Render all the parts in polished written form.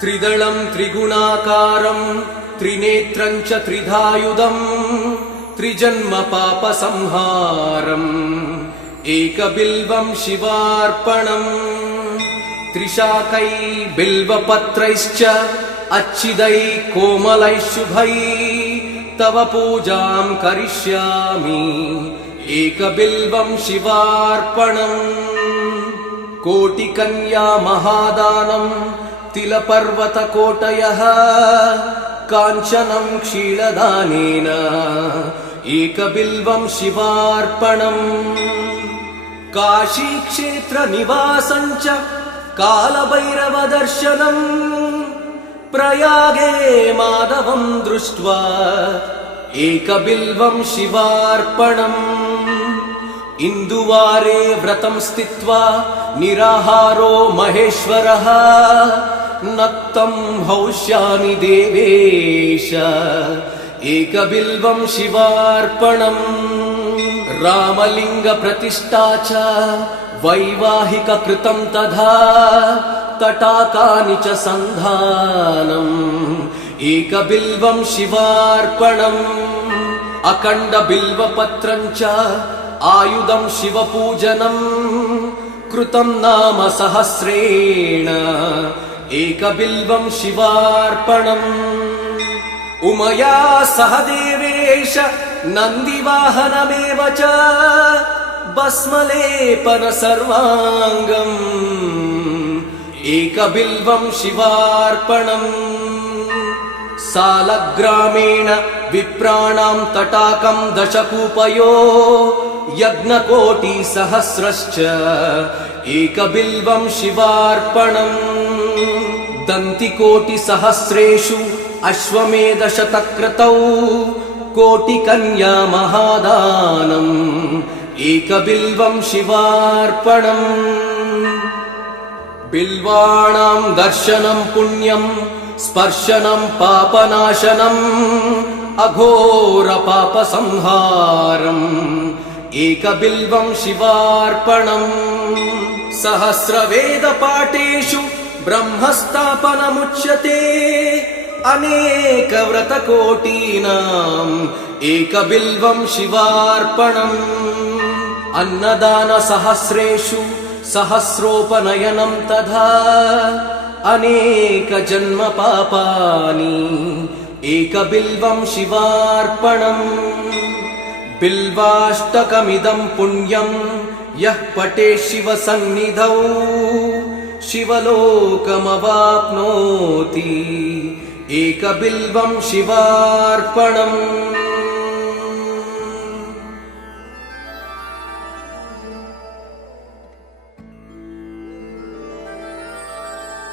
त्रिदलं त्रिगुणाकारं त्रिनेत्रं च त्रिधायुधं त्रिजन्म पापसंहारम् एकबिल्वं शिवार्पणम् त्रिशाकै बिल्वपत्रैश्च अच्छिदै कोमलै शुभै तव पूजां करिष्यामि एकबिल्वं शिवार्पणम् कोटिकन्या महादानम् तिलपर्वतकोटयः काञ्चनं क्षीरदानेन एकबिल्वं शिवार्पणम् काशीक्षेत्रनिवासं च कालभैरवदर्शनम् प्रयागे माधवं दृष्ट्वा एकबिल्वं शिवार्पणम् इन्दुवारे व्रतं स्थित्वा निराहारो महेश्वरः नक्तं हौष्यामि देवेश एकबिल्वं शिवार्पणम् रामलिङ्गप्रतिष्ठा च वैवाहिककृतं तथा तटाकानि च सन्धानम् एकबिल्वं शिवार्पणम् अखण्डबिल्वपत्रं च आयुधं शिवपूजनम् कृतं नाम सहस्रेण एकबिल्वं शिवार्पणम् उमया सह देवेश नन्दिवाहनमेव च भस्मलेपन सर्वाङ्गम् एकबिल्वं शिवार्पणम् सालग्रामेण विप्राणां तटाकं दशकूपयो यज्ञकोटिसहस्रश्च एकबिल्वं शिवार्पणम् दन्तिकोटिसहस्रेषु अश्वमेधशतक्रतौ कोटिकन्या महादानम् एकबिल्वं शिवार्पणम् बिल्वाणां दर्शनं पुण्यं स्पर्शनं पापनाशनम् अघोरपापसंहारम् एकबिल्वं शिवार्पणम् सहस्रवेदपाठेषु ब्रह्मस्थापनमुच्यते अनेकव्रतकोटीनाम् एकबिल्वं शिवार्पणम् अन्नदानसहस्रेषु सहस्रोपनयनं तथा अनेकजन्म पापानि एकबिल्वं शिवार्पणम् बिल्वाष्टकमिदं पुण्यं यः पठेत् शिवसन्निधौ शिवलोकमवाप्नोति एकबिल्वं शिवार्पणम्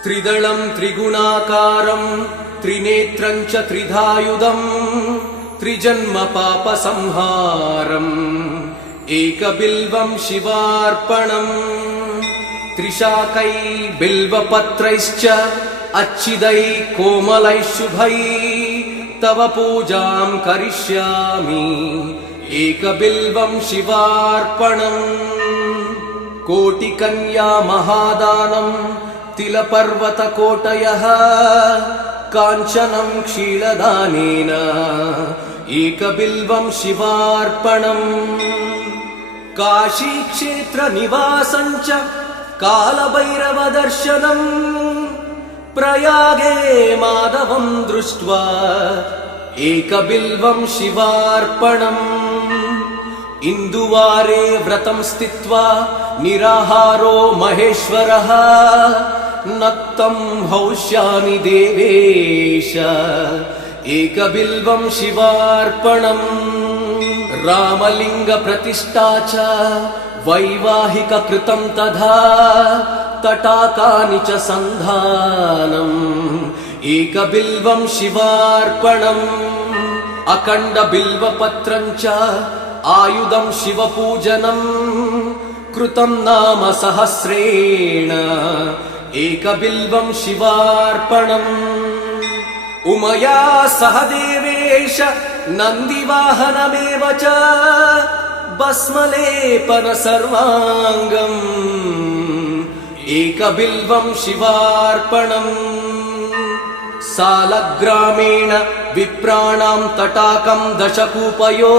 त्रिदलं त्रिगुणाकारं त्रिनेत्रं च त्रिधायुधं त्रिजन्म पापसंहारम् एकबिल्वं शिवार्पणम् त्रिशाकै बिल्वपत्रैश्च अच्छिदै कोमलै शुभै तव पूजां करिष्यामि एकबिल्वं शिवार्पणम् कोटिकन्या महादानम् तिलपर्वतकोटयः काञ्चनं क्षीरदानेन एकबिल्वं शिवार्पणम् काशीक्षेत्रनिवासं च कालभैरवदर्शनम् प्रयागे माधवं दृष्ट्वा एकबिल्वं शिवार्पणम् इन्दुवारे व्रतं स्थित्वा निराहारो महेश्वरः नक्तं हौष्यामि देवेश एकबिल्वं शिवार्पणम् रामलिङ्गप्रतिष्ठा च वैवाहिककृतं तथा तटाकानि च सन्धानम् एकबिल्वं शिवार्पणम् अखण्डबिल्वपत्रं च आयुधं शिवपूजनम् कृतं नाम सहस्रेण एकबिल्वं शिवार्पणम् उमया सह देवेश नन्दिवाहनमेव च भस्मलेपन सर्वाङ्गम् एकबिल्वं शिवार्पणम् सालग्रामेण विप्राणां तटाकं दशकूपयो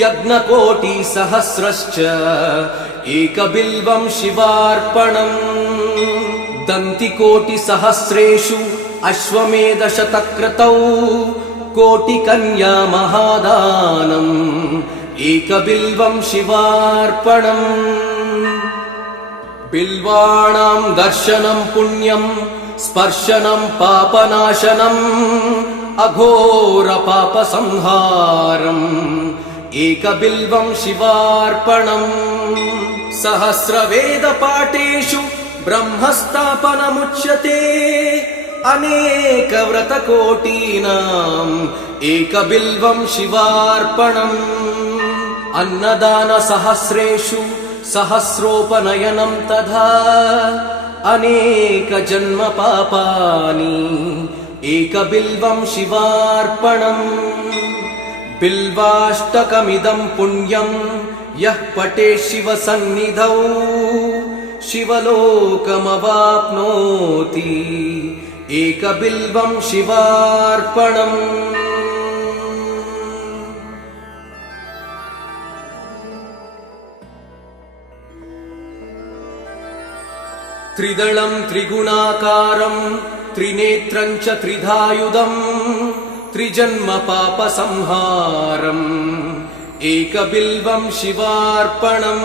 यज्ञकोटिसहस्रश्च एकबिल्वं शिवार्पणम् दन्तिकोटिसहस्रेषु अश्वमेधशतक्रतौ कोटिकन्या महादानम् एकबिल्वं शिवार्पणम् बिल्वाणां दर्शनं पुण्यं स्पर्शनं पापनाशनम् अघोरपापसंहारम् एकबिल्वं शिवार्पणम् सहस्रवेदपाठेषु ब्रह्मस्थापनमुच्यते अनेकव्रतकोटीनाम् एकबिल्वं शिवार्पणम् अन्नदानसहस्रेषु सहस्रोपनयनं तथा अनेकजन्मपापानि एकबिल्वं शिवार्पणम् बिल्वाष्टकमिदं पुण्यं यः पठेत् शिवसन्निधौ शिवलोकमवाप्नोति एकबिल्वं शिवार्पणम् त्रिदलं त्रिगुणाकारं त्रिनेत्रं च त्रिधायुधं त्रिजन्मपापसंहारम् एकबिल्वं शिवार्पणम्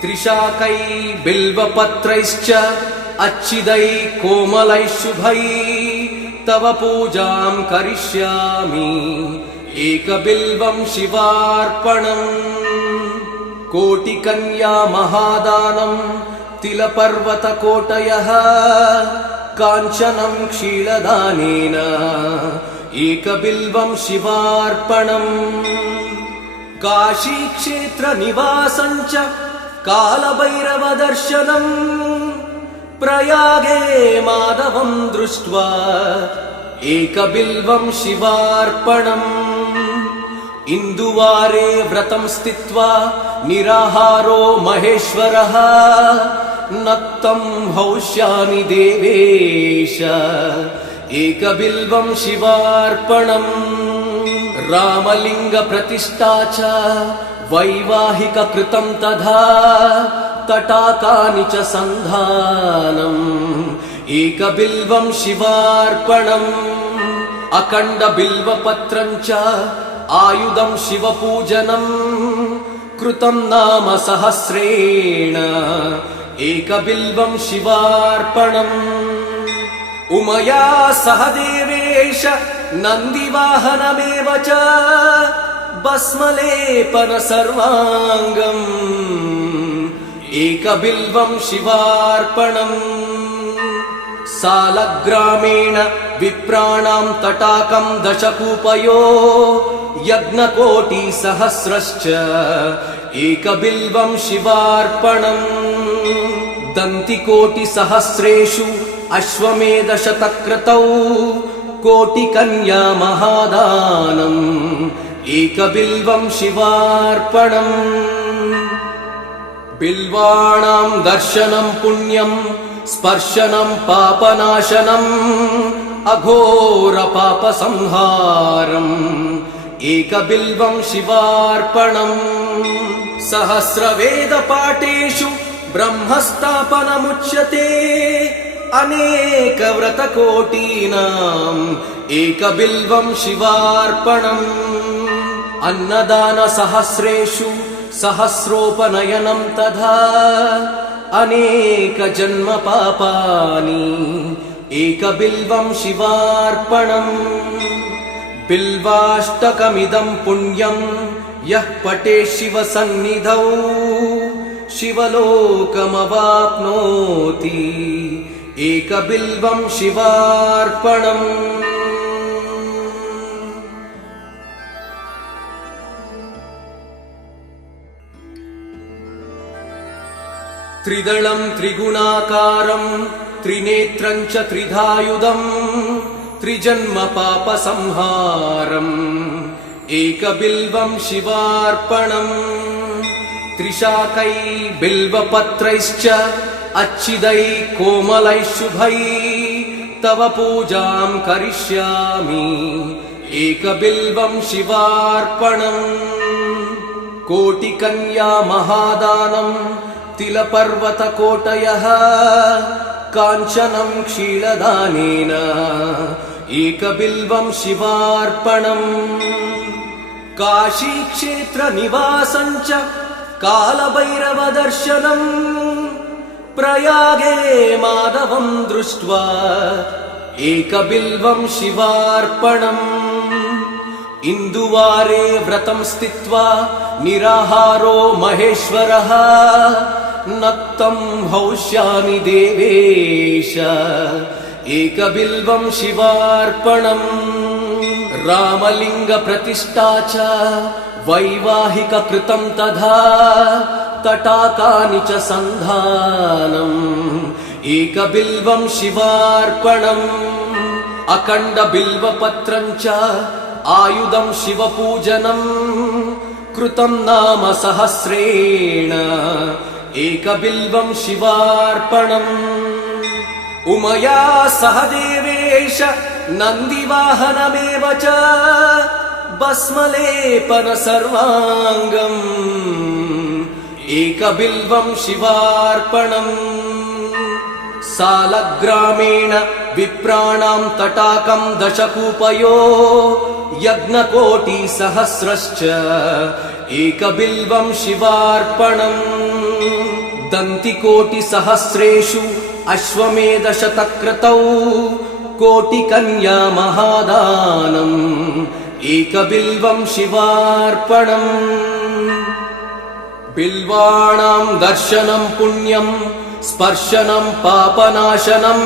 त्रिशाकै बिल्वपत्रैश्च अच्छिदै कोमलैः शुभै तव पूजां करिष्यामि एकबिल्वं शिवार्पणम् कोटिकन्या महादानं तिलपर्वतकोटयः काञ्चनं क्षीरदानेन एकबिल्वं शिवार्पणम् काशीक्षेत्रनिवासं च कालभैरवदर्शनम् प्रयागे माधवं दृष्ट्वा एकबिल्वं शिवार्पणम् इन्दुवारे व्रतं स्थित्वा निराहारो महेश्वरः नक्तं हौष्यामि देवेश एकबिल्वं शिवार्पणम् रामलिङ्गप्रतिष्ठा च वैवाहिककृतं तथा तटाकानि च सन्धानम् एकबिल्वं शिवार्पणम् अखण्डबिल्वपत्रं च आयुधं शिवपूजनम् कृतं नाम सहस्रेण एकबिल्वं शिवार्पणम् उमया सह देवेश नन्दिवाहनमेव च भस्मलेपन सर्वाङ्गम् एकबिल्वं शिवार्पणम् सालग्रामेण विप्राणां तटाकं दशकूपयो यज्ञकोटिसहस्रश्च एकबिल्वं शिवार्पणम् दन्तिकोटिसहस्रेषु अश्वमेधशतक्रतौ कोटिकन्या महादानम् एकबिल्वं शिवार्पणम् बिल्वाणां दर्शनं पुण्यं स्पर्शनं पापनाशनम् अघोरपापसंहारम् एकबिल्वं शिवार्पणम् सहस्रवेदपाठेषु ब्रह्मस्थापनमुच्यते अनेकव्रतकोटीनाम् एकबिल्वं शिवार्पणम् अन्नदानसहस्रेषु सहस्रोपनयनं तथा अनेकजन्मपापानि एकबिल्वं शिवार्पणम् बिल्वाष्टकमिदं पुण्यं यः पठेत् शिवसन्निधौ शिवलोकमवाप्नोति एकबिल्वं शिवार्पणम् त्रिदलं त्रिगुणाकारं त्रिनेत्रं च त्रिधायुधं त्रिजन्मपापसंहारम् एकबिल्वं शिवार्पणम् त्रिशाकै बिल्वपत्रैश्च अच्छिदै कोमलैः शुभै तव पूजां करिष्यामि एकबिल्वं शिवार्पणम् कोटिकन्या महादानं तिलपर्वतकोटयः काञ्चनं क्षीरदानेन एकबिल्वं शिवार्पणम् काशीक्षेत्रनिवासं च कालभैरवदर्शनम् प्रयागे माधवं दृष्ट्वा एकबिल्वं शिवार्पणम् इन्दुवारे व्रतं स्थित्वा निराहारो महेश्वरः नक्तं हौष्यामि देवेश एकबिल्वं शिवार्पणम् रामलिङ्गप्रतिष्ठा च वैवाहिककृतं तथा तटाकानि च सन्धानम् एकबिल्वं शिवार्पणम् अखण्डबिल्वपत्रं च आयुधं शिवपूजनम् कृतं नाम सहस्रेण एकबिल्वं शिवार्पणम् उमया सह देवेश नन्दिवाहनमेव च भस्मलेपन सर्वाङ्गम् एकबिल्वं शिवार्पणम् सालग्रामेण विप्राणां तटाकं दशकूपयो यज्ञकोटिसहस्रश्च एकबिल्वं शिवार्पणम् दन्तिकोटिसहस्रेषु अश्वमेधशतक्रतौ कोटिकन्या महादानम् एकबिल्वं शिवार्पणम् बिल्वाणां दर्शनं पुण्यं स्पर्शनं पापनाशनम्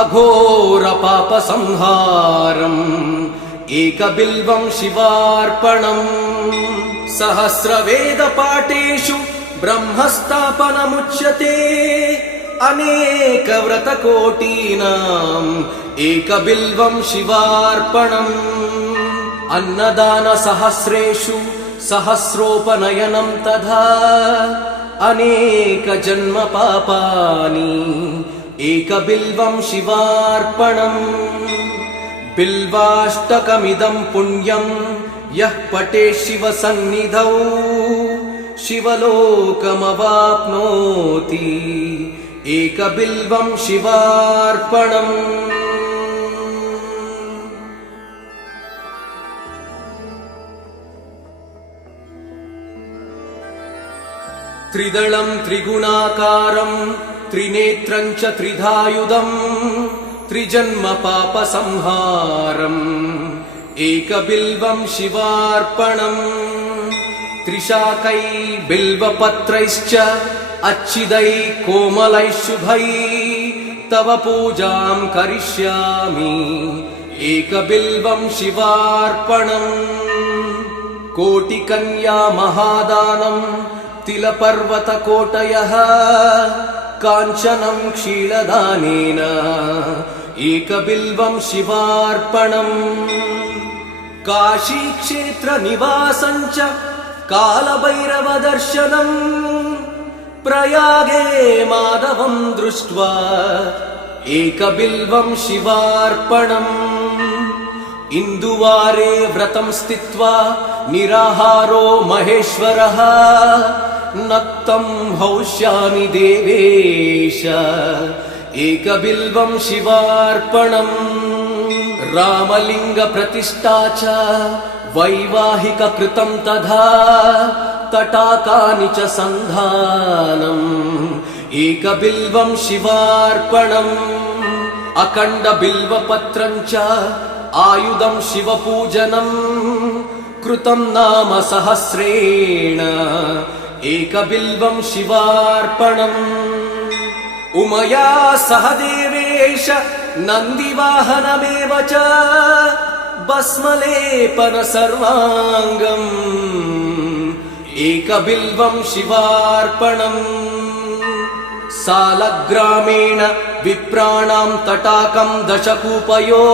अघोरपापसंहारम् एकबिल्वं शिवार्पणम् सहस्रवेदपाठेषु ब्रह्मस्थापनमुच्यते अनेकव्रतकोटीनाम् एकबिल्वं शिवार्पणम् अन्नदानसहस्रेषु सहस्रोपनयनं तथा अनेकजन्मपापानि एकबिल्वं शिवार्पणम् बिल्वाष्टकमिदं पुण्यं यः पठेत् शिवसन्निधौ शिवलोकमवाप्नोति एकबिल्वं शिवार्पणम् त्रिदलं त्रिगुणाकारं त्रिनेत्रं च त्रिधायुधं त्रिजन्मपापसंहारम् एकबिल्वं शिवार्पणम् त्रिशाकै बिल्वपत्रैश्च अच्छिदै कोमलैः शुभै तव पूजां करिष्यामि एकबिल्वं शिवार्पणम् कोटिकन्या महादानं तिलपर्वतकोटयः काञ्चनं क्षीरदानेन एकबिल्वं शिवार्पणम् काशीक्षेत्रनिवासं च कालभैरवदर्शनम् प्रयागे माधवं दृष्ट्वा एकबिल्वं शिवार्पणम् इन्दुवारे व्रतं स्थित्वा निराहारो महेश्वरः नक्तं हौष्यामि देवेश एकबिल्वं शिवार्पणम् रामलिङ्गप्रतिष्ठा च वैवाहिककृतं तथा तटाकानि च सन्धानम् एकबिल्वं शिवार्पणम् अखण्डबिल्वपत्रं च आयुधं शिवपूजनम् कृतं नाम सहस्रेण एकबिल्वं शिवार्पणम् उमया सह देवेश नन्दिवाहनमेव च भस्मलेपन सर्वाङ्गम् एकबिल्वं शिवार्पणम् सालग्रामेण विप्राणां तटाकं दशकूपयो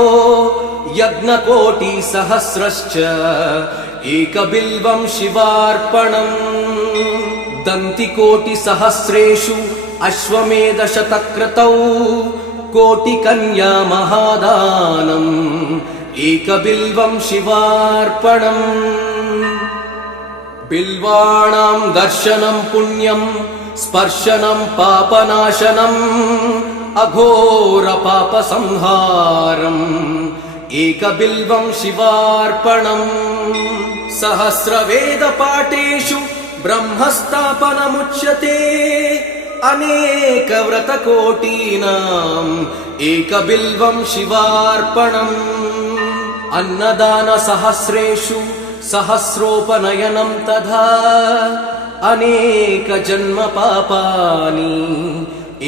यज्ञकोटिसहस्रश्च एकबिल्वं शिवार्पणम् दन्तिकोटिसहस्रेषु अश्वमेधशतक्रतौ कोटिकन्या महादानम् एकबिल्वं शिवार्पणम् बिल्वाणां दर्शनं पुण्यं स्पर्शनं पापनाशनम् अघोर पापसंहारम् एकबिल्वं शिवार्पणम् सहस्रवेदपाठेषु ब्रह्मस्थापनमुच्यते अनेकव्रतकोटीनाम् एकबिल्वं शिवार्पणम् अन्नदानसहस्रेषु सहस्रोपनयनं तथा अनेकजन्म पापानि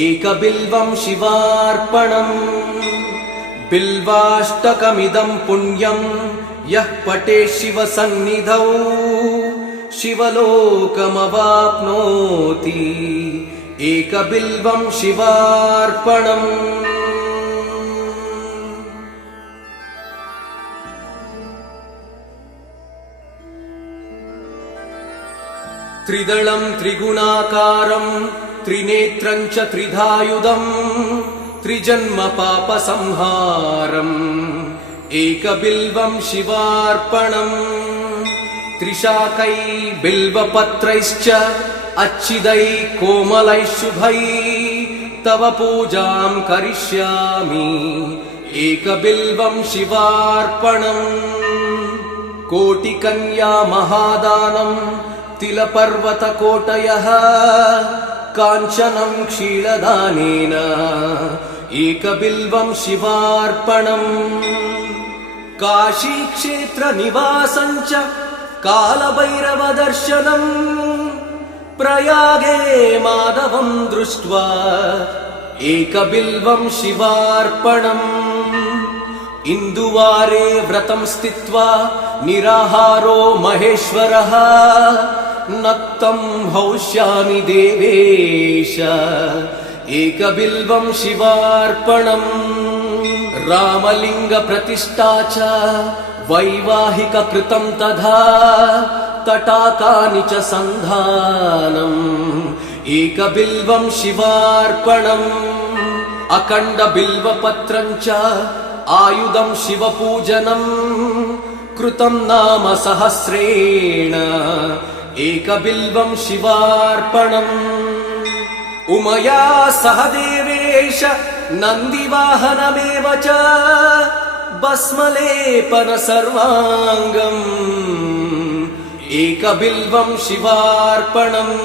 एकबिल्वं शिवार्पणम् बिल्वाष्टकमिदं पुण्यं यः पठेत् शिवसन्निधौ शिवलोकमवाप्नोति एकबिल्वं शिवार्पणम् त्रिदलं त्रिगुणाकारं त्रिनेत्रं च त्रिधायुधम् त्रिजन्म पापसंहारम् एकबिल्वं शिवार्पणम् त्रिशाकै बिल्वपत्रैश्च अच्छिदैः कोमलैः शुभैः तव पूजां करिष्यामि एकबिल्वं शिवार्पणम् कोटिकन्या महादानम् तिलपर्वतकोटयः काञ्चनं क्षीरदानेन एकबिल्वं शिवार्पणम् काशीक्षेत्रनिवासं च कालभैरवदर्शनम् प्रयागे माधवं दृष्ट्वा एकबिल्वं शिवार्पणम् इन्दुवारे व्रतं स्थित्वा निराहारो महेश्वरः नक्तं हौष्यामि देवेश एकबिल्वं शिवार्पणम् रामलिङ्गप्रतिष्ठा च वैवाहिककृतं तथा तटाकानि च सन्धानम् एकबिल्वं शिवार्पणम् अखण्डबिल्वपत्रं च आयुधं शिवपूजनम् कृतं नाम सहस्रेण एकबिल्वं शिवार्पणम् उमया सह देवेश नन्दिवाहनमेव च भस्मलेपन सर्वाङ्गम् एकबिल्वं शिवार्पणम्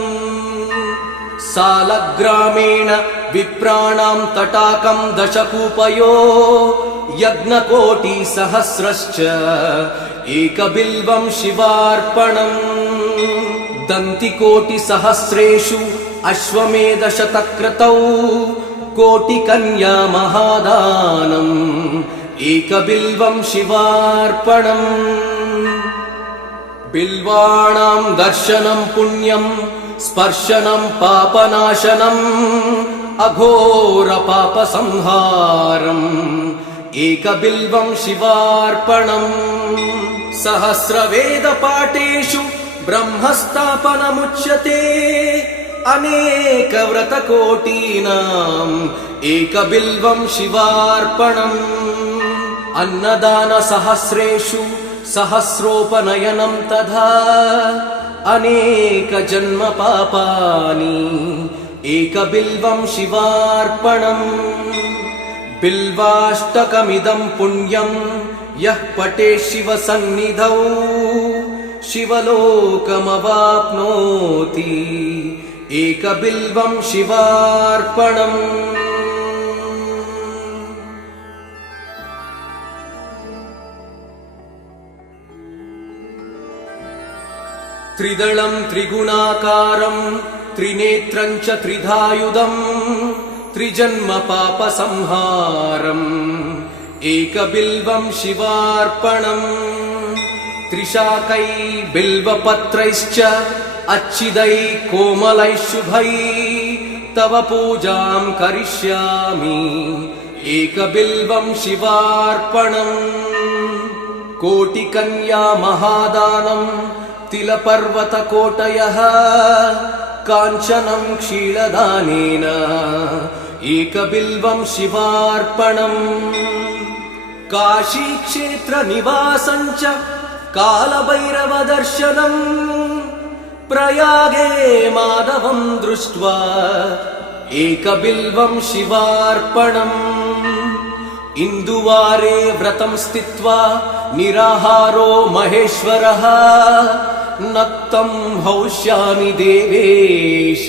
सालग्रामेण विप्राणां तटाकं दशकूपयो यज्ञकोटिसहस्रश्च एकबिल्वं शिवार्पणम् दन्तिकोटिसहस्रेषु अश्वमेधशतक्रतौ कोटिकन्या महादानम् एकबिल्वं शिवार्पणम् बिल्वाणां दर्शनं पुण्यं स्पर्शनं पापनाशनम् अघोर पापसंहारम् एकबिल्वं शिवार्पणम् सहस्रवेदपाठेषु ब्रह्मस्थापनमुच्यते अनेकव्रतकोटीनाम् एकबिल्वं शिवार्पणम् अन्नदानसहस्रेषु सहस्रोपनयनं तथा अनेकजन्म पापानि एकबिल्वं शिवार्पणम् बिल्वाष्टकमिदं पुण्यं यः पठेत् शिवसन्निधौ शिवलोकमवाप्नोति एकबिल्वं शिवार्पणम् त्रिदलं त्रिगुणाकारं त्रिनेत्रं च त्रिधायुधम् त्रिजन्म पापसंहारम् एकबिल्वं शिवार्पणम् त्रिशाकै बिल्वपत्रैश्च अच्छिदैः कोमलैः शुभैः तव पूजां करिष्यामि एकबिल्वं शिवार्पणम् कोटिकन्या महादानम् तिलपर्वतकोटयः काञ्चनं क्षीरदानेन एकबिल्वं शिवार्पणम् काशीक्षेत्रनिवासं च कालभैरवदर्शनम् प्रयागे माधवं दृष्ट्वा एकबिल्वं शिवार्पणम् इन्दुवारे व्रतं स्थित्वा निराहारो महेश्वरः नक्तं हौष्यामि देवेश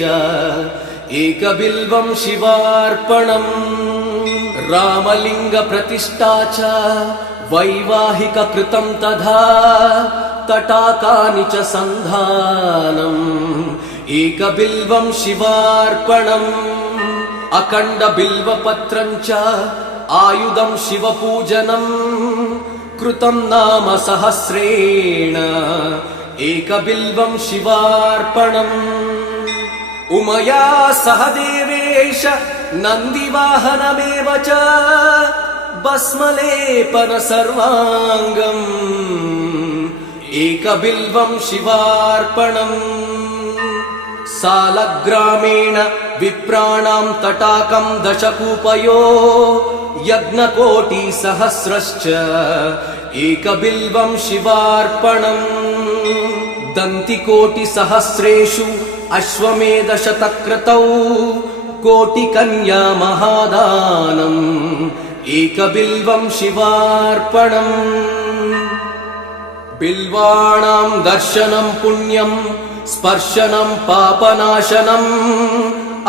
एकबिल्वं शिवार्पणम् रामलिंग प्रतिष्ठा च वैवाहिक कृतं तथा तटाकानि च सन्धानम् एकबिल्वं शिवार्पणम् अखण्ड बिल्वपत्रं च आयुधं शिवपूजनम् कृतं नाम सहस्रेण एकबिल्वं शिवार्पणम् उमया सह देवेश नन्दिवाहनमेव च भस्मलेपन सर्वाङ्गम् एकबिल्वं शिवार्पणम् सालग्रामेण विप्राणां तटाकं दशकूपयो यज्ञकोटिसहस्रश्च एकबिल्वं शिवार्पणम् दन्तिकोटिसहस्रेषु अश्वमेधशतक्रतौ कोटिकन्या महादानम् एकबिल्वं शिवार्पणम् बिल्वाणां दर्शनं पुण्यं स्पर्शनं पापनाशनम्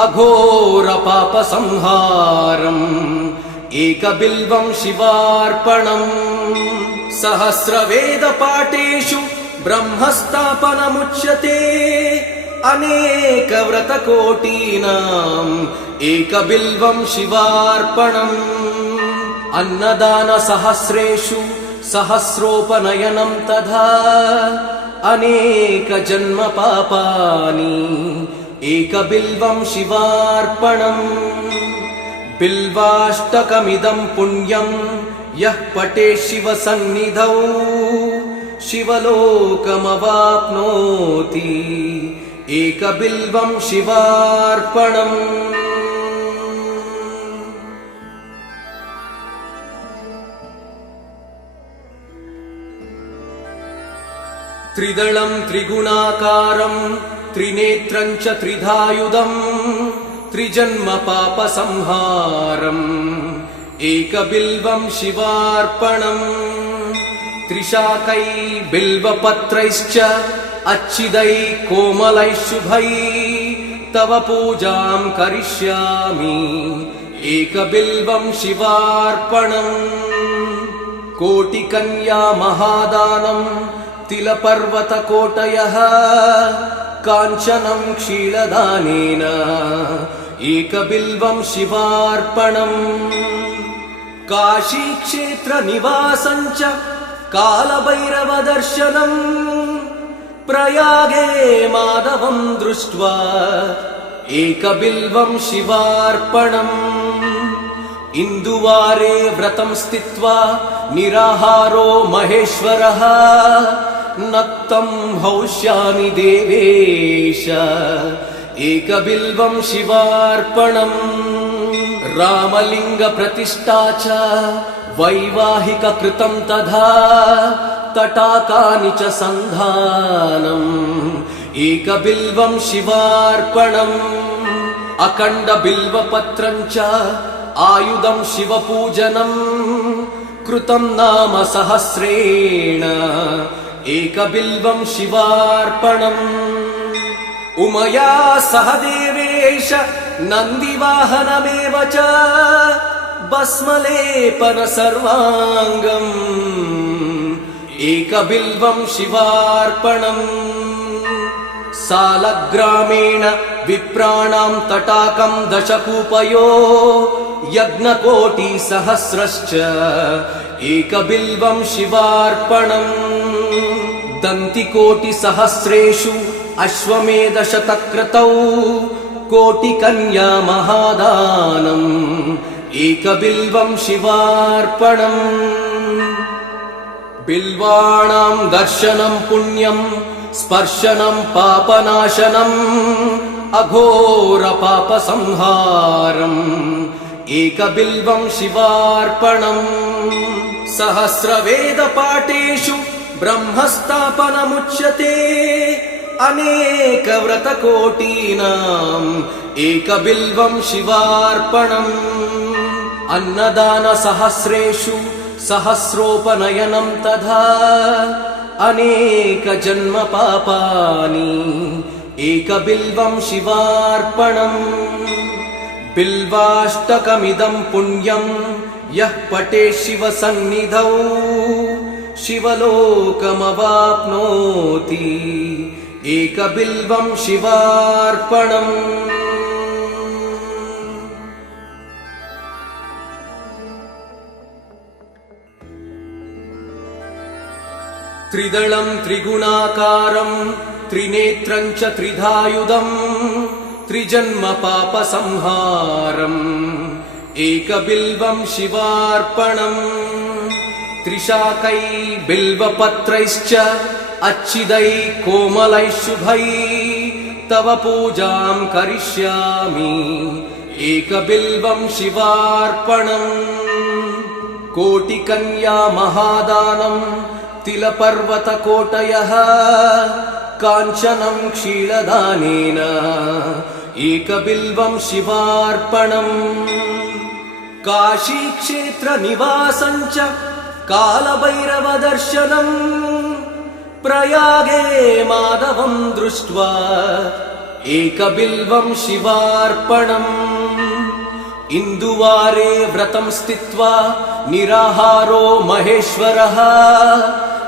अघोर पापसंहारम् एकबिल्वं शिवार्पणम् सहस्रवेदपाठेषु ब्रह्मस्थापनमुच्यते अनेकव्रतकोटीनाम् एकबिल्वं शिवार्पणम् अन्नदानसहस्रेषु सहस्रोपनयनं तथा अनेकजन्म पापानि एकबिल्वं शिवार्पणम् बिल्वाष्टकमिदं पुण्यं यः पठेत् शिवसन्निधौ शिवलोकमवाप्नोति एकबिल्वं शिवार्पणम् त्रिदलं त्रिगुणाकारं त्रिनेत्रं च त्रिधायुधं त्रिजन्म पापसंहारम् एकबिल्वं शिवार्पणम् त्रिशाकै बिल्वपत्रैश्च अच्छिदै कोमलै शुभै तव पूजां करिष्यामि एकबिल्वं शिवार्पणम् कोटिकन्या महादानं तिलपर्वतकोटयः काञ्चनं क्षीरदानेन एकबिल्वं शिवार्पणम् काशीक्षेत्रनिवासं च कालभैरवदर्शनम् प्रयागे माधवं दृष्ट्वा एकबिल्वं शिवार्पणम् इन्दुवारे व्रतं स्थित्वा निराहारो महेश्वरः नक्तं हौष्यामि देवेश एकबिल्वं शिवार्पणम् रामलिंग प्रतिष्ठा च वैवाहिक कृतं तथा तटाकानि च सन्धानम् एकबिल्वं शिवार्पणम् अखण्ड बिल्वपत्रं च आयुधं शिवपूजनम् कृतं नाम सहस्रेण एकबिल्वं शिवार्पणम् उमया सह देवेश नन्दिवाहनमेव च भस्मलेपन सर्वाङ्गम् एकबिल्वं शिवार्पणम् सालग्रामेण विप्राणां तटाकं दशकूपयो यज्ञकोटिसहस्रश्च एकबिल्वं शिवार्पणम् दन्तिकोटिसहस्रेषु अश्वमेधशतक्रतौ कोटिकन्या महादानम् एकबिल्वं शिवार्पणम् बिल्वाणां दर्शनं पुण्यं स्पर्शनं पापनाशनम् अघोरपापसंहारम् एकबिल्वं शिवार्पणम् सहस्रवेदपाठेषु ब्रह्मस्थापनमुच्यते अनेकव्रतकोटीनाम् एकबिल्वं शिवार्पणम् अन्नदानसहस्रेषु सहस्रोपनयनं तथा अनेकजन्मपापानि एकबिल्वं शिवार्पणम् बिल्वाष्टकमिदं पुण्यं यः पठेत् शिवसन्निधौ शिवलोकमवाप्नोति एकबिल्वं शिवार्पणम् त्रिदलं त्रिगुणाकारं त्रिनेत्रं च त्रिधायुधम् त्रिजन्मपापसंहारम् एकबिल्वं शिवार्पणम् त्रिशाकै बिल्वपत्रैश्च अच्छिदैः कोमलैः शुभैः तव पूजां करिष्यामि एकबिल्वं शिवार्पणम् कोटिकन्या महादानम् तिलपर्वतकोटयः काञ्चनं क्षीरदानेन एकबिल्वं शिवार्पणम् काशीक्षेत्रनिवासं च कालभैरवदर्शनम् प्रयागे माधवं दृष्ट्वा एकबिल्वं शिवार्पणम् इन्दुवारे व्रतं स्थित्वा निराहारो महेश्वरः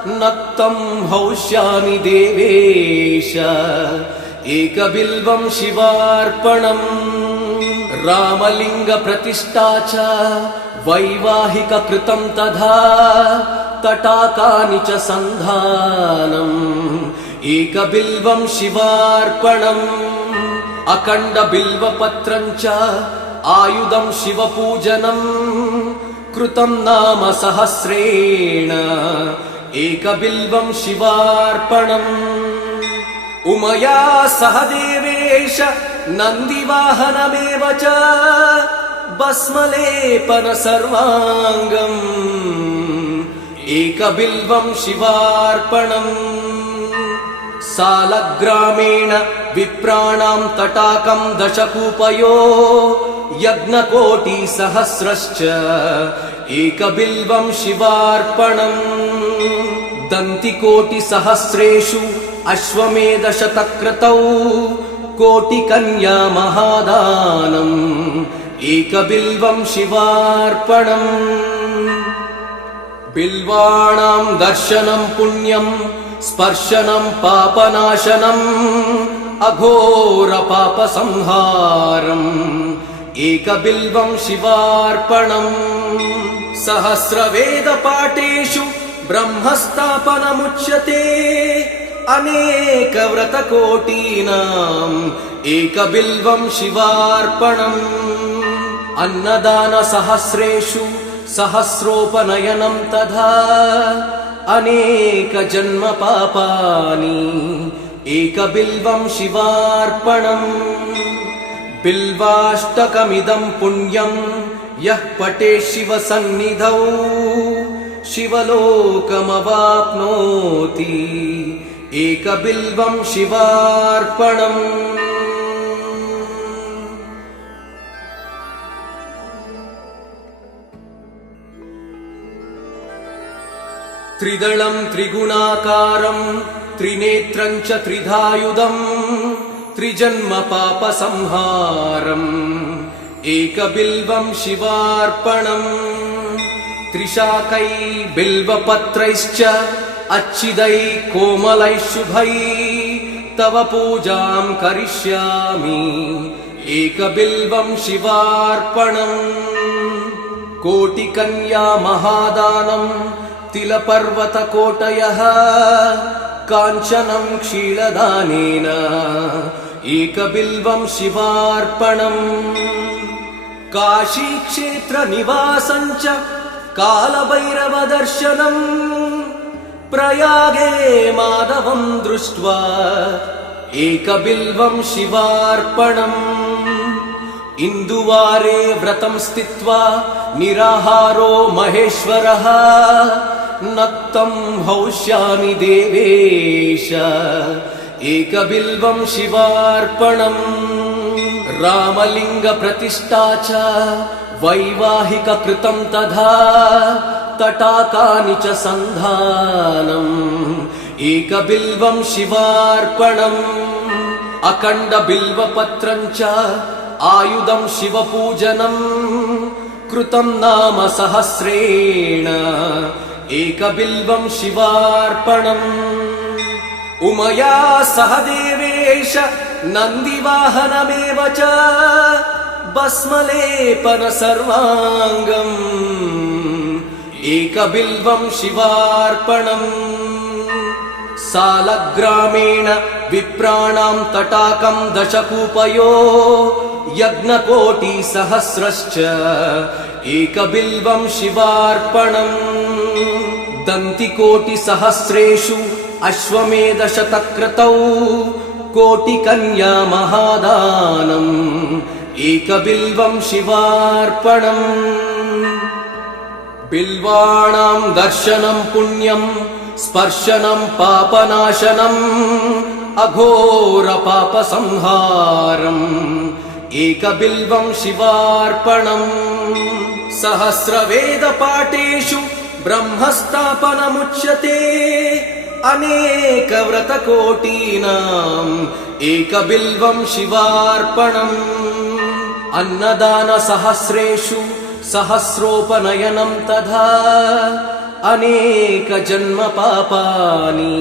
नक्तं हौष्यामि देवेश एकबिल्वं शिवार्पणम् रामलिङ्गप्रतिष्ठा च वैवाहिककृतं तथा तटाकानि च सन्धानम् एकबिल्वं शिवार्पणम् अखण्डबिल्वपत्रं च आयुधं शिवपूजनम् कृतं नाम सहस्रेण एकबिल्वं शिवार्पणम् उमया सह देवेश नन्दिवाहनमेव च भस्मलेपन सर्वाङ्गम् एकबिल्वं शिवार्पणम् सालग्रामेण विप्राणां तटाकं दशकूपयो यज्ञकोटिसहस्रश्च एकबिल्वं शिवार्पणम् दन्तिकोटिसहस्रेषु अश्वमेधशतक्रतौ कोटिकन्या महादानम् एकबिल्वं शिवार्पणम् बिल्वाणां दर्शनं पुण्यं स्पर्शनं पापनाशनम् अघोरपापसंहारम् एकबिल्वं शिवार्पणम् सहस्रवेदपाठेषु ब्रह्मस्थापनमुच्यते अनेकव्रतकोटीनाम् एकबिल्वं शिवार्पणम् अन्नदानसहस्रेषु सहस्रोपनयनं तथा अनेकजन्मपापानि एकबिल्वं शिवार्पणम् बिल्वाष्टकमिदं पुण्यं यः पठेत् शिवसन्निधौ शिवलोकमवाप्नोति एकबिल्वं शिवार्पणम् त्रिदलं त्रिगुणाकारं त्रिनेत्रं च त्रिधायुधम् त्रिजन्मपापसंहारम् एकबिल्वं शिवार्पणम् त्रिशाकै बिल्वपत्रैश्च अच्छिदैः कोमलैः शुभैः तव पूजां करिष्यामि एकबिल्वं शिवार्पणम् कोटिकन्या महादानम् तिलपर्वतकोटयः काञ्चनं क्षीरदानेन एकबिल्वं शिवार्पणम् काशीक्षेत्रनिवासं च कालभैरवदर्शनम् प्रयागे माधवं दृष्ट्वा एकबिल्वं शिवार्पणम् इन्दुवारे व्रतं स्थित्वा निराहारो महेश्वरः नक्तं हौष्यामि देवेश एकबिल्वं शिवार्पणम् रामलिंग प्रतिष्ठा च वैवाहिक कृतं तथा तटाकानि च सन्धानम् एकबिल्वं शिवार्पणम् अखण्ड बिल्वपत्रं च आयुधं शिवपूजनम् कृतं नाम सहस्रेण एकबिल्वं शिवार्पणम् उमया सह देवेश नन्दिवाहनमेव च भस्मलेपन सर्वाङ्गम् एकबिल्वं शिवार्पणम् सालग्रामेण विप्राणां तटाकं दशकूपयो यज्ञकोटिसहस्रश्च एकबिल्वं शिवार्पणम् दन्तिकोटिसहस्रेषु अश्वमेधशतक्रतौ कोटिकन्या महादानम् एकबिल्वं शिवार्पणम् बिल्वाणां दर्शनं पुण्यं स्पर्शनं पापनाशनम् अघोर पापसंहारम् एकबिल्वं शिवार्पणम् सहस्रवेदपाठेषु ब्रह्मस्थापनमुच्यते अनेकव्रतकोटीनाम् एकबिल्वं शिवार्पणम् अन्नदानसहस्रेषु सहस्रोपनयनं तथा अनेकजन्म पापानि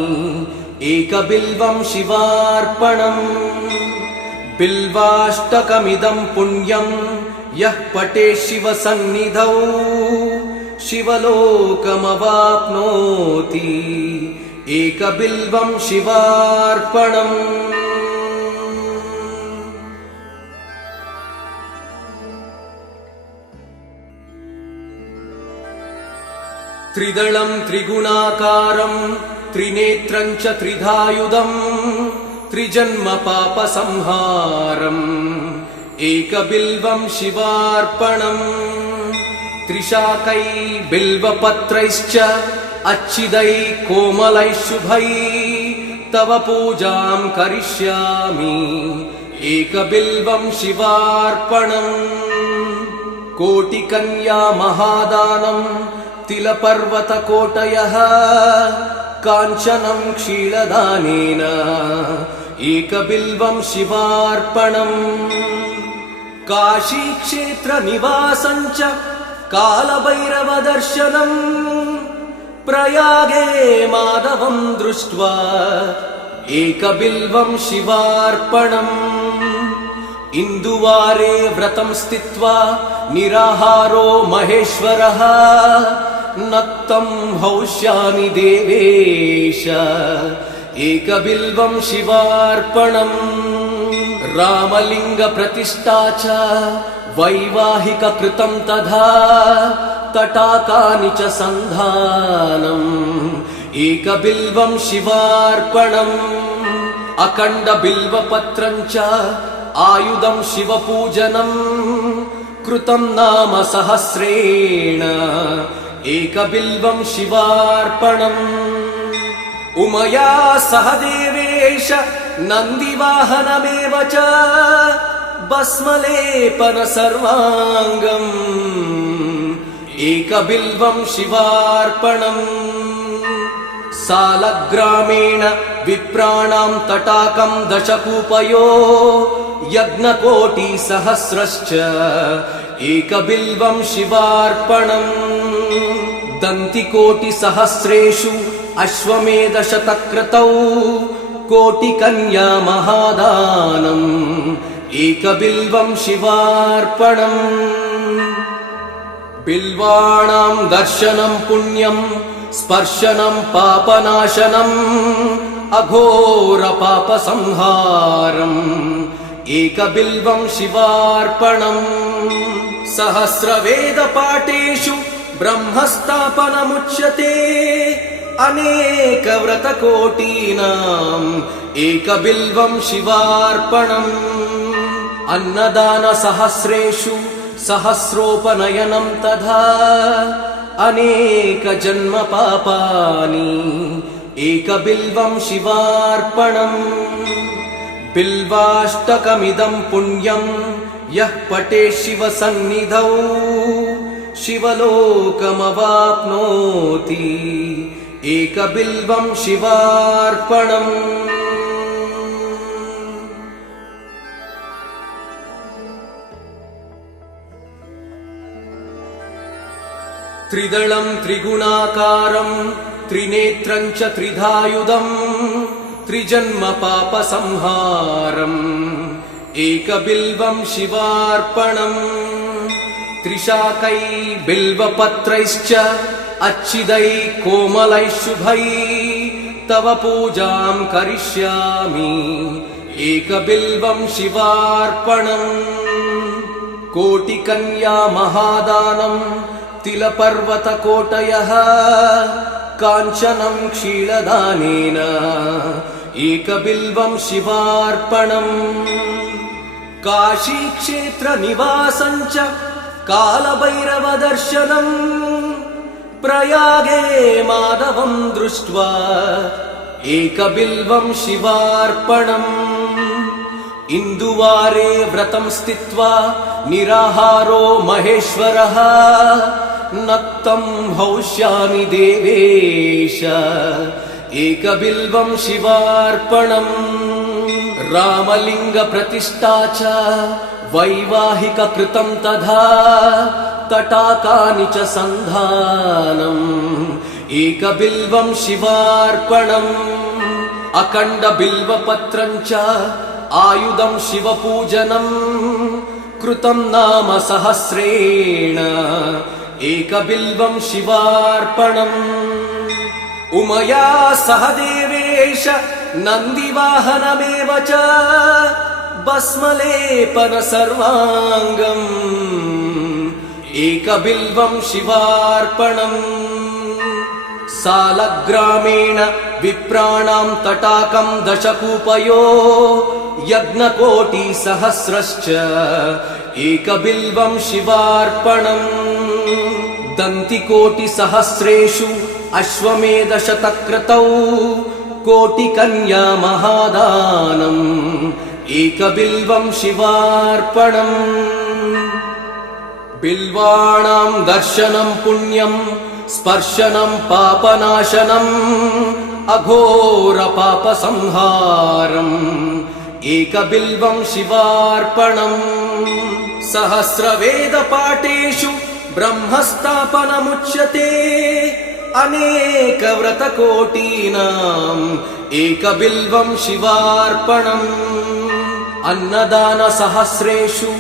एकबिल्वं शिवार्पणम् बिल्वाष्टकमिदं पुण्यं यः पठेत् शिवसन्निधौ शिवलोकमवाप्नोति एकबिल्वं शिवार्पणम् त्रिदलं त्रिगुणाकारं त्रिनेत्रं च त्रिधायुधम् त्रिजन्म पापसंहारम् एकबिल्वं शिवार्पणम् त्रिशाकै बिल्वपत्रैश्च अच्छिदै कोमलै शुभै तव पूजां करिष्यामि एकबिल्वं शिवार्पणम् कोटिकन्या महादानम् तिलपर्वतकोटयः काञ्चनं क्षीरदानेन एकबिल्वं शिवार्पणम् काशीक्षेत्रनिवासं च कालभैरवदर्शनम् प्रयागे माधवं दृष्ट्वा एकबिल्वं शिवार्पणम् इन्दुवारे व्रतं स्थित्वा निराहारो महेश्वरः नक्तं हौष्यामि देवेश एकबिल्वं शिवार्पणम् रामलिंग प्रतिष्ठा च वैवाहिक कृतं तथा तटाकानि च सन्धानम् एकबिल्वं शिवार्पणम् अखण्ड बिल्वपत्रं च आयुधं शिवपूजनम् कृतं नाम सहस्रेण एकबिल्वं शिवार्पणम् उमया सह देवेश नन्दिवाहनमेव च भस्मलेपन सर्वाङ्गम् एकबिल्वं शिवार्पणम् सालग्रामेण विप्राणां तटाकं दशकूपयो यज्ञकोटिसहस्रश्च एकबिल्वं शिवार्पणम् दन्तिकोटिसहस्रेषु अश्वमेधशतक्रतौ कोटिकन्या महादानम् एकबिल्वं शिवार्पणम् बिल्वाणां दर्शनं पुण्यं स्पर्शनं पापनाशनम् अघोर पापसंहारम् एकबिल्वं शिवार्पणम् सहस्रवेदपाठेषु ब्रह्मस्थापनमुच्यते अनेकव्रतकोटीनाम् एकबिल्वं शिवार्पणम् अन्नदानसहस्रेषु सहस्रोपनयनं तथा अनेकजन्मपापानि एकबिल्वं शिवार्पणम् बिल्वाष्टकमिदं पुण्यं यः पठेत् शिवसन्निधौ शिवलोकमवाप्नोति एकबिल्वं शिवार्पणम् त्रिदलं त्रिगुणाकारं त्रिनेत्रं च त्रिधायुधं त्रिजन्मपापसंहारम् एकबिल्वं शिवार्पणम् त्रिशाकै बिल्वपत्रैश्च अच्छिदै कोमलैः शुभै तव पूजां करिष्यामि एकबिल्वं शिवार्पणम् कोटिकन्या महादानं तिलपर्वतकोटयः काञ्चनं क्षीरदानेन एकबिल्वं शिवार्पणम् काशीक्षेत्रनिवासं च कालभैरवदर्शनम् प्रयागे माधवं दृष्ट्वा एकबिल्वं शिवार्पणम् इन्दुवारे व्रतं स्थित्वा निराहारो महेश्वरः नक्तं हौष्यामि देवेश एकबिल्वं शिवार्पणम् रामलिङ्गप्रतिष्ठा च वैवाहिककृतं तथा तटाकानि च सन्धानम् एकबिल्वं शिवार्पणम् अखण्डबिल्वपत्रं च आयुधं शिवपूजनम् कृतं नाम सहस्रेण एकबिल्वं शिवार्पणम् उमया सह देवेश नन्दिवाहनमेव च भस्मलेपन सर्वाङ्गम् एकबिल्वं शिवार्पणम् सालग्रामेण विप्राणां तटाकं दशकूपयो यज्ञकोटिसहस्रश्च एकबिल्वं शिवार्पणम् दन्तिकोटिसहस्रेषु अश्वमेधशतक्रतौ कोटिकन्या महादानम् एकबिल्वं शिवार्पणम् बिल्वाणां दर्शनं पुण्यं स्पर्शनं पापनाशनम् अघोरपापसंहारम् एकबिल्वं शिवार्पणम् सहस्रवेदपाठेषु ब्रह्मस्थापनमुच्यते अनेकव्रतकोटीनाम् एकबिल्वं शिवार्पणम् अन्नदानसहस्रेषु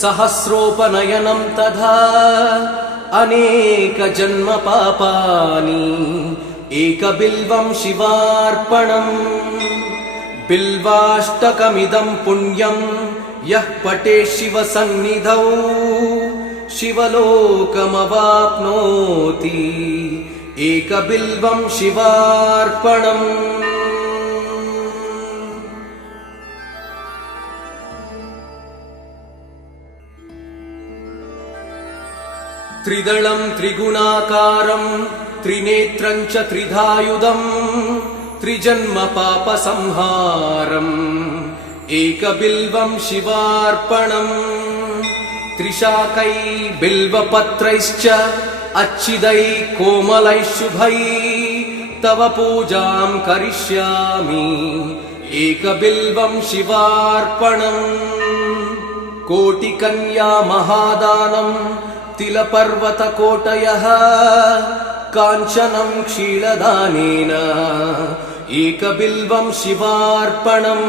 सहस्रोपनयनं तथा अनेकजन्मपापानि एकबिल्वं शिवार्पणम् बिल्वाष्टकमिदं पुण्यं यः पठेत् शिवसन्निधौ शिवलोकमवाप्नोति एकबिल्वं शिवार्पणम् त्रिदलं त्रिगुणाकारं त्रिनेत्रं च त्रिधायुधं त्रिजन्मपापसंहारम् एकबिल्वं शिवार्पणम् त्रिशाकै बिल्वपत्रैश्च अच्छिदै कोमलैः शुभै तव पूजां करिष्यामि एकबिल्वं शिवार्पणम् कोटिकन्या महादानं तिलपर्वतकोटयः काञ्चनं क्षीरदानेन एकबिल्वं शिवार्पणम्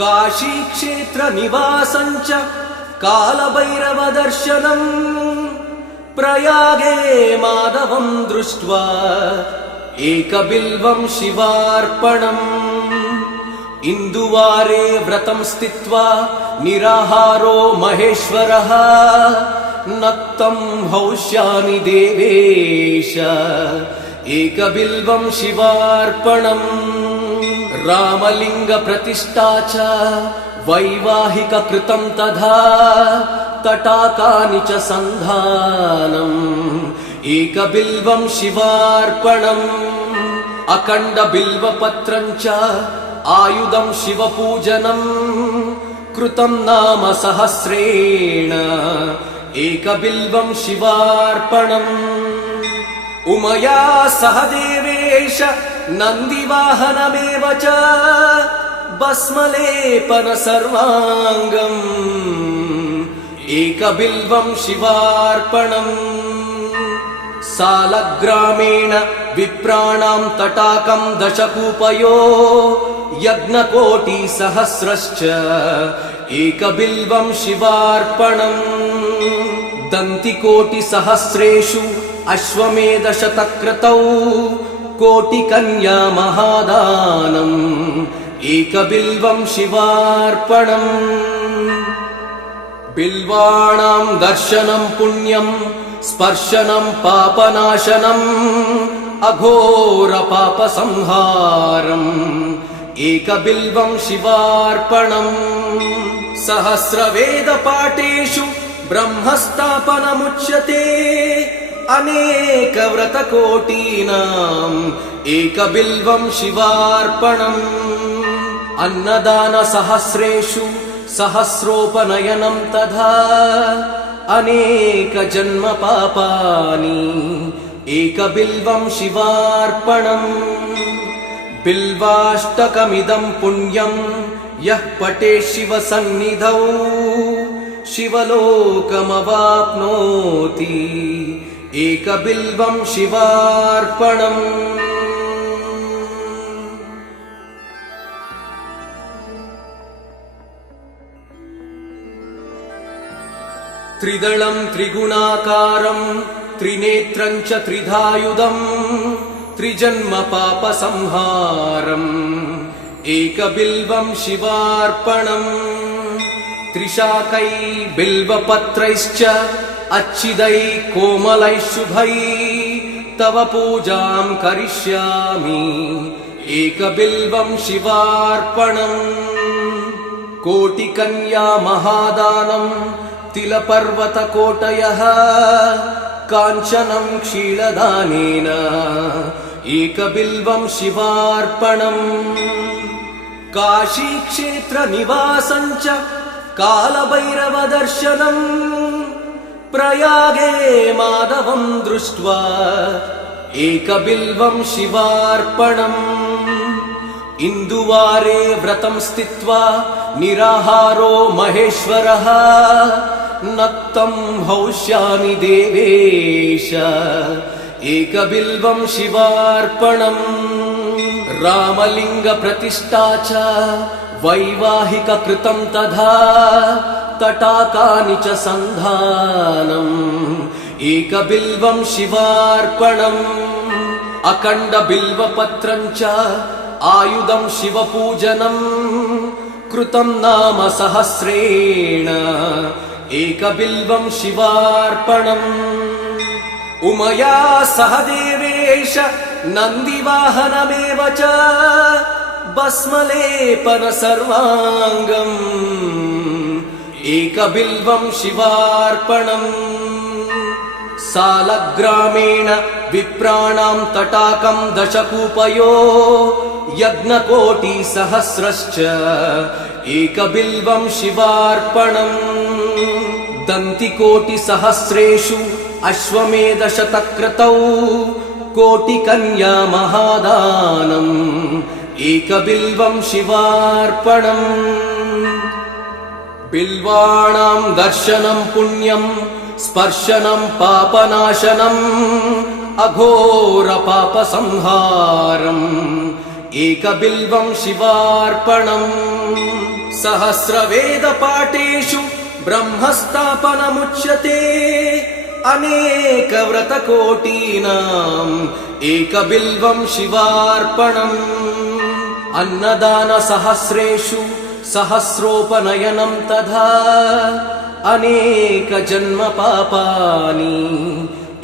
काशीक्षेत्रनिवासं च कालभैरवदर्शनम् प्रयागे माधवं दृष्ट्वा एकबिल्वं शिवार्पणम् इन्दुवारे व्रतं स्थित्वा निराहारो महेश्वरः नक्तं हौष्यामि देवेश एकबिल्वं शिवार्पणम् रामलिङ्गप्रतिष्ठा च वैवाहिककृतं तथा तटाकानि च सन्धानम् एकबिल्वं शिवार्पणम् अखण्डबिल्वपत्रं च आयुधं शिवपूजनम् कृतं नाम सहस्रेण एकबिल्वं शिवार्पणम् उमया सह देवेश नन्दिवाहनमेव च भस्मलेपन सर्वाङ्गम् एकबिल्वं शिवार्पणम् सालग्रामेण विप्राणां तटाकं दशकूपयो यज्ञकोटिसहस्रश्च एकबिल्वं शिवार्पणम् दन्तिकोटिसहस्रेषु अश्वमेधशतक्रतौ कोटिकन्या महादानम् एकबिल्वं शिवार्पणम् बिल्वाणां दर्शनं पुण्यं स्पर्शनं पापनाशनम् अघोरपापसंहारम् एकबिल्वं शिवार्पणम् सहस्रवेदपाठेषु ब्रह्मस्थापनमुच्यते अनेकव्रतकोटीनाम् एकबिल्वं शिवार्पणम् अन्नदानसहस्रेषु सहस्रोपनयनं तथा अनेकजन्मपापानि एकबिल्वं शिवार्पणम् बिल्वाष्टकमिदं पुण्यं यः पठेत् शिवसन्निधौ शिवलोकमवाप्नोति एकबिल्वं शिवार्पणम् त्रिदलं त्रिगुणाकारं त्रिनेत्रं च त्रिधायुधम् त्रिजन्मपापसंहारम् एकबिल्वं शिवार्पणम् त्रिशाकै बिल्वपत्रैश्च अच्छिदैः कोमलैः शुभैः तव पूजां करिष्यामि एकबिल्वं शिवार्पणम् कोटिकन्या महादानम् तिलपर्वतकोटयः काञ्चनं क्षीरदानेन एकबिल्वं शिवार्पणम् काशीक्षेत्रनिवासं च कालभैरवदर्शनम् प्रयागे माधवं दृष्ट्वा एकबिल्वं शिवार्पणम् इन्दुवारे व्रतं स्थित्वा निराहारो महेश्वरः नक्तं हौष्यामि देवेश एकबिल्वं शिवार्पणम् रामलिङ्गप्रतिष्ठा च वैवाहिककृतं तथा तटाकानि च सन्धानम् एकबिल्वं शिवार्पणम् अखण्डबिल्वपत्रं च आयुधं शिवपूजनम् कृतं नाम सहस्रेण एकबिल्वं शिवार्पणम् उमया सह देवेश नन्दिवाहनमेव च भस्मलेपन सर्वाङ्गम् एकबिल्वं शिवार्पणम् सालग्रामेण विप्राणां तटाकं दशकूपयो यज्ञकोटिसहस्रश्च एकबिल्वं शिवार्पणम् दन्तिकोटिसहस्रेषु अश्वमेधशतक्रतौ कोटिकन्या महादानम् एकबिल्वं शिवार्पणम् बिल्वाणां दर्शनं पुण्यं स्पर्शनं पापनाशनम् अघोरपापसंहारम् एकबिल्वं शिवार्पणम् सहस्रवेदपाठेषु ब्रह्मस्थापनमुच्यते अनेकव्रतकोटीनाम् एकबिल्वं शिवार्पणम् अन्नदानसहस्रेषु सहस्रोपनयनं तथा अनेकजन्मपापानि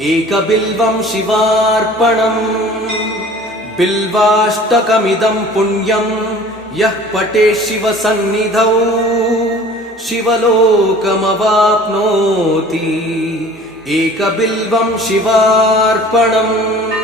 एकबिल्वं शिवार्पणम् बिल्वाष्टकमिदं पुण्यं यः पठेत् शिवसन्निधौ शिवलोकमवाप्नोति एकबिल्वं शिवार्पणम्।